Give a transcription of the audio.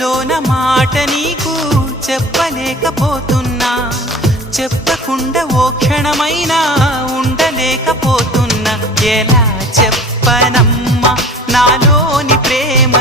లోన మాట నీకు చెప్పలేకపోతున్నా, చెప్పకుండా ఓ క్షణమైనా ఉండలేకపోతున్నా. ఎలా చెప్పనమ్మా నాలోని ప్రేమ